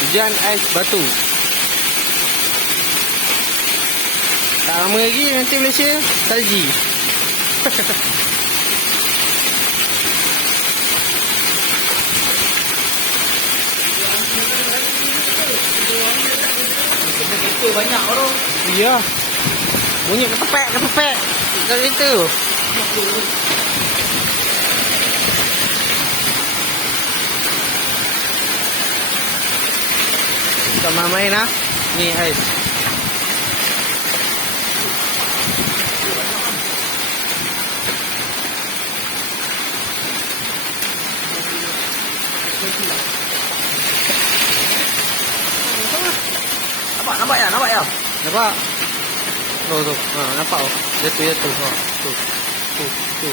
Hujan ais batu. Tak lama lagi nanti Malaysia salji. Kereta banyak orang. Ya. Bunyi ketepek dari itu. Kita main ah. Ni ais. Nampak ya? Nampak? Tu. Ha, nampak oh. Jatuh. Ha, tu.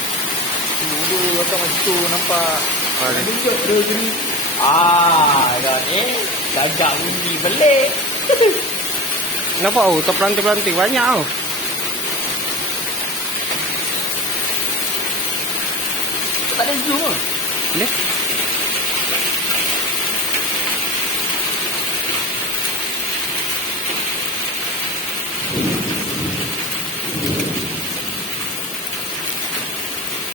Dulu datang macam tu nampak. Ha, ni. Tunjuk dia gini. Dah ni. Gagak bunyi belik. Nampak oh, terpelanting-pelanting banyak oh. Tak ada zoom ke? Ni.